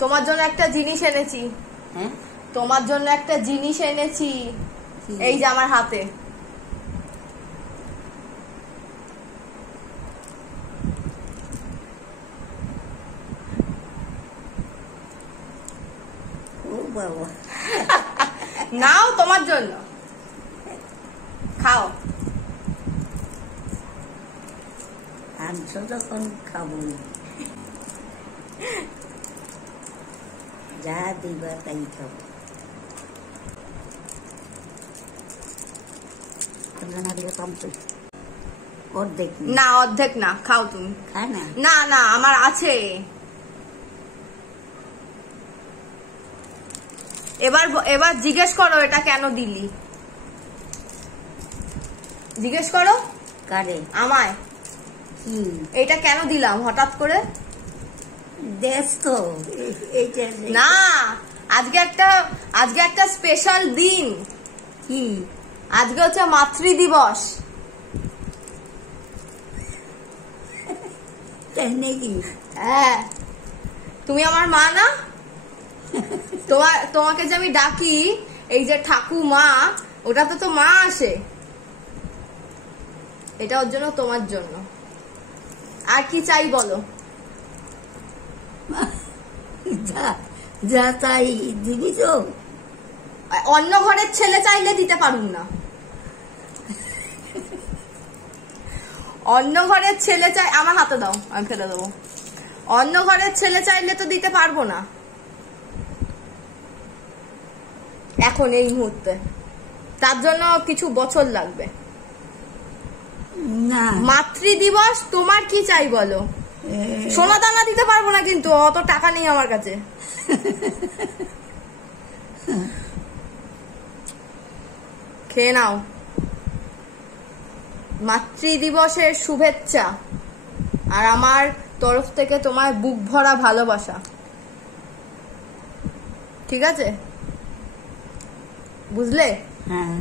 তোমার জন্য একটা জিনিস এনেছি। হ্যাঁ, তোমার জন্য একটা জিনিস এনেছি, এই যে আমার হাতে। ও বাবা, নাও তোমার জন্য, খাও। আনছো তখন খাবো, যা দিবা তাই খাবো। না দিলে কম তো, অর্ধেক না অর্ধেক না, খাও তুমি। খায় না। না না, আমার আছে। এবার এবার জিজ্ঞেস করো এটা কেন দিলি, জিজ্ঞেস করো। কারে? আমায় কি এটা কেন দিলাম হঠাৎ করে? দেশ তো এইটা না, আজকে একটা স্পেশাল দিন। কি? আজকে হচ্ছে মাতৃ দিবস। তাই নাকি? হ্যাঁ, তুমি আমার মা না? তোমাকে যে আমি ডাকি, এই যে ঠাকুমা, ওটা তো মা আসে। এটা ওর জন্য, তোমার জন্য। আর কি চাই বলো? যা যা তাই দিবি তো। অন্য ঘরের ছেলে চাইলে দিতে পারুম না। অন্য ঘরের ছেলে চাই, আমার হাতে দাও, আমি ফেলে দেবো। অন্য ঘরের ছেলে চাইলে তো দিতে পারবো না এখন এই মুহূর্তে, তার জন্য কিছু বছর লাগবে। না, মাতৃ দিবস, তোমার কি চাই বলো? সোনা দানা দিতে পারবো না, কিন্তু অত টাকা নেই আমার কাছে। খেয়ে নাও। মাতৃ দিবসের শুভেচ্ছা, আর আমার তরফ থেকে তোমার বুক ভরা ভালোবাসা। ঠিক আছে, বুঝলে? হ্যাঁ।